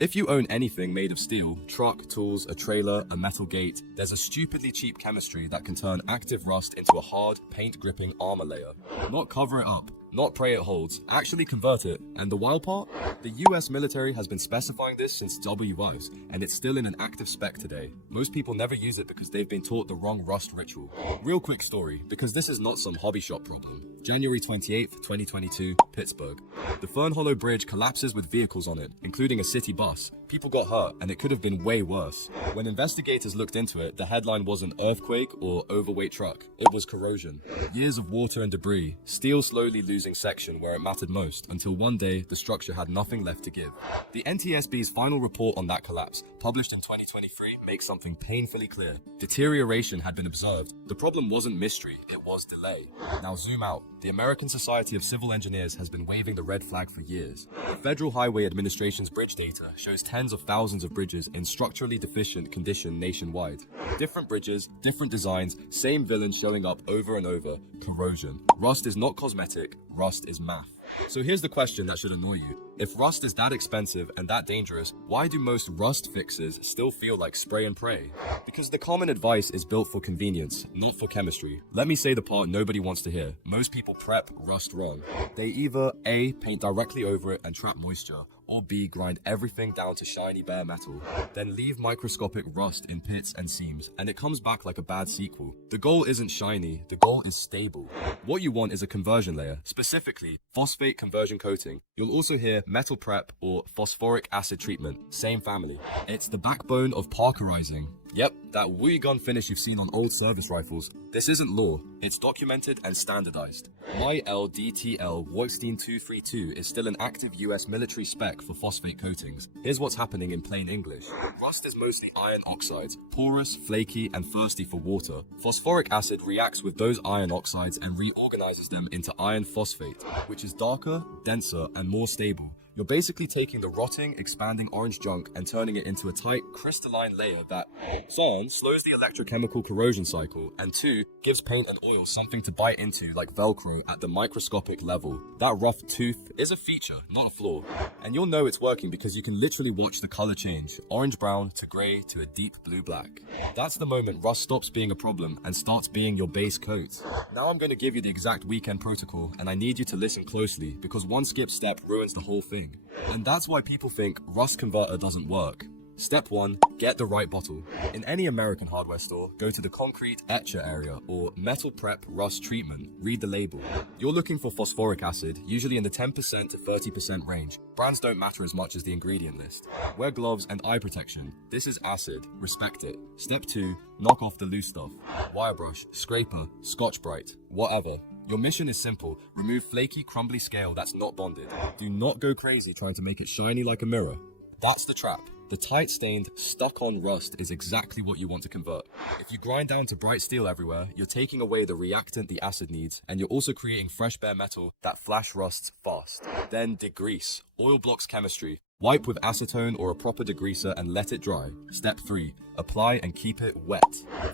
If you own anything made of steel, truck, tools, a trailer, a metal gate, there's a stupidly cheap chemistry that can turn active rust into a hard, paint-gripping armor layer. Not cover it up, not pray it holds, actually convert it. And the wild part? The US military has been specifying this since WOs, and it's still in an active spec today. Most people never use it because they've been taught the wrong rust ritual. Real quick story, because this is not some hobby shop problem. January 28th, 2022, Pittsburgh. The Fern Hollow Bridge collapses with vehicles on it, including a city bus. People got hurt, and it could have been way worse. When investigators looked into it, the headline wasn't earthquake or overweight truck. It was corrosion. Years of water and debris, steel slowly losing section where it mattered most, until one day, the structure had nothing left to give. The NTSB's final report on that collapse, published in 2023, makes something painfully clear. Deterioration had been observed. The problem wasn't mystery, it was delay. Now zoom out. The American Society of Civil Engineers has been waving the red flag for years. The Federal Highway Administration's bridge data shows tens of thousands of bridges in structurally deficient condition nationwide. Different bridges, different designs, same villain showing up over and over. Corrosion. Rust is not cosmetic, rust is math. So here's the question that should annoy you. If rust is that expensive and that dangerous, why do most rust fixes still feel like spray and pray? Because the common advice is built for convenience, not for chemistry. Let me say the part nobody wants to hear. Most people prep rust wrong. They either A, paint directly over it and trap moisture, or B, grind everything down to shiny bare metal, then leave microscopic rust in pits and seams, and it comes back like a bad sequel. The goal isn't shiny, the goal is stable. What you want is a conversion layer, specifically phosphate conversion coating. You'll also hear metal prep or phosphoric acid treatment, same family. It's the backbone of parkerizing. Yep, that wooey gun finish you've seen on old service rifles. This isn't law, it's documented and standardized. My LDTL Wolstein 232 is still an active US military spec for phosphate coatings. Here's what's happening in plain English. Rust is mostly iron oxides, porous, flaky, and thirsty for water. Phosphoric acid reacts with those iron oxides and reorganizes them into iron phosphate, which is darker, denser, and more stable. You're basically taking the rotting, expanding orange junk and turning it into a tight, crystalline layer that, 1, slows the electrochemical corrosion cycle, and 2, gives paint and oil something to bite into like Velcro at the microscopic level. That rough tooth is a feature, not a flaw. And you'll know it's working because you can literally watch the color change, orange-brown to gray to a deep blue-black. That's the moment rust stops being a problem and starts being your base coat. Now I'm going to give you the exact weekend protocol, and I need you to listen closely because one skip step ruins the whole thing. And that's why people think rust converter doesn't work. Step 1, get the right bottle. In any American hardware store, go to the concrete etcher area or metal prep rust treatment. Read the label. You're looking for phosphoric acid, usually in the 10% to 30% range. Brands don't matter as much as the ingredient list. Wear gloves and eye protection. This is acid. Respect it. Step 2, knock off the loose stuff. Wire brush, scraper, Scotch-Brite, whatever. Your mission is simple. Remove flaky, crumbly scale that's not bonded. Do not go crazy trying to make it shiny like a mirror. That's the trap. The tight stained, stuck-on rust is exactly what you want to convert. If you grind down to bright steel everywhere, you're taking away the reactant the acid needs, and you're also creating fresh bare metal that flash rusts fast. Then degrease. Oil blocks chemistry. Wipe with acetone or a proper degreaser and let it dry. Step 3. Apply and keep it wet.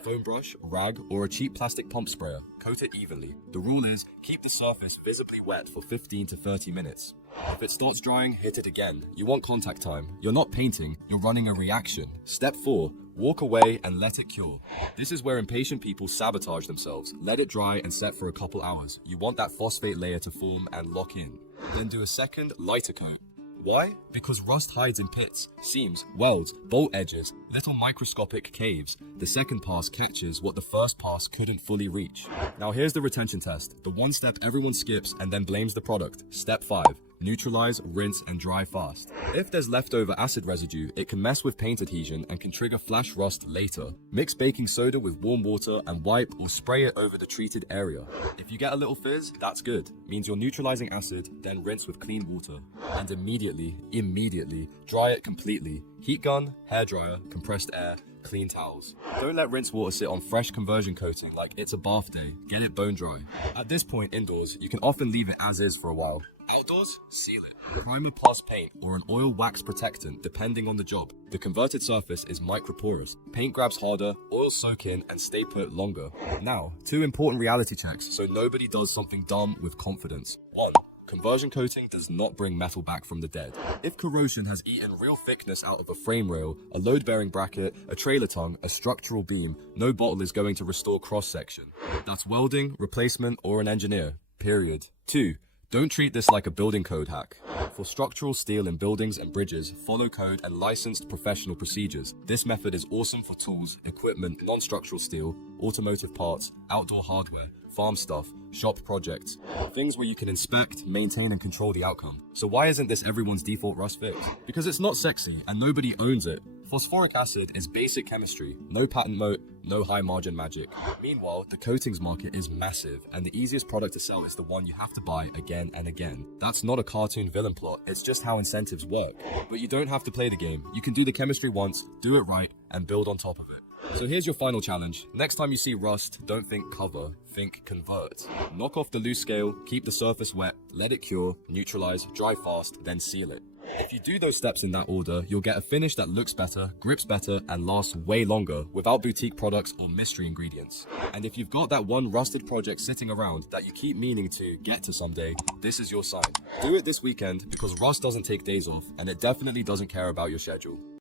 Foam brush, rag, or a cheap plastic pump sprayer. Coat it evenly. The rule is, keep the surface visibly wet for 15 to 30 minutes. If it starts drying, hit it again. You want contact time. You're not painting, you're running a reaction. Step 4. Walk away and let it cure. This is where impatient people sabotage themselves. Let it dry and set for a couple hours. You want that phosphate layer to form and lock in. Then do a second, lighter coat. Why? Because rust hides in pits, seams, welds, bolt edges, little microscopic caves. The second pass catches what the first pass couldn't fully reach. Now here's the retention test, the one step everyone skips and then blames the product. Step 5. Neutralize, rinse, and dry fast. If there's leftover acid residue, it can mess with paint adhesion and can trigger flash rust later. Mix baking soda with warm water and wipe or spray it over the treated area. If you get a little fizz, that's good. Means you're neutralizing acid, then rinse with clean water. And immediately, dry it completely. Heat gun, hairdryer, compressed air, clean towels. Don't let rinse water sit on fresh conversion coating like it's a bath day. Get it bone dry. At this point indoors, you can often leave it as is for a while. Outdoors, seal it. Primer plus paint or an oil wax protectant depending on the job. The converted surface is microporous. Paint grabs harder, oils soak in and stay put longer. Now, 2 important reality checks so nobody does something dumb with confidence. 1. Conversion coating does not bring metal back from the dead. If corrosion has eaten real thickness out of a frame rail, a load-bearing bracket, a trailer tongue, a structural beam, no bottle is going to restore cross-section. That's welding, replacement, or an engineer. Period. 2. Don't treat this like a building code hack. For structural steel in buildings and bridges, follow code and licensed professional procedures. This method is awesome for tools, equipment, non-structural steel, automotive parts, outdoor hardware, farm stuff, shop projects, things where you can inspect, maintain, and control the outcome. So why isn't this everyone's default rust fix? Because it's not sexy and nobody owns it. Phosphoric acid is basic chemistry, no patent moat, no high margin magic. Meanwhile, the coatings market is massive, and the easiest product to sell is the one you have to buy again and again. That's not a cartoon villain plot, it's just how incentives work. But you don't have to play the game. You can do the chemistry once, do it right, and build on top of it. So here's your final challenge. Next time you see rust, don't think cover, think convert. Knock off the loose scale, keep the surface wet, let it cure, neutralize, dry fast, then seal it. If you do those steps in that order, you'll get a finish that looks better, grips better, and lasts way longer without boutique products or mystery ingredients. And if you've got that one rusted project sitting around that you keep meaning to get to someday, this is your sign. Do it this weekend because rust doesn't take days off and it definitely doesn't care about your schedule.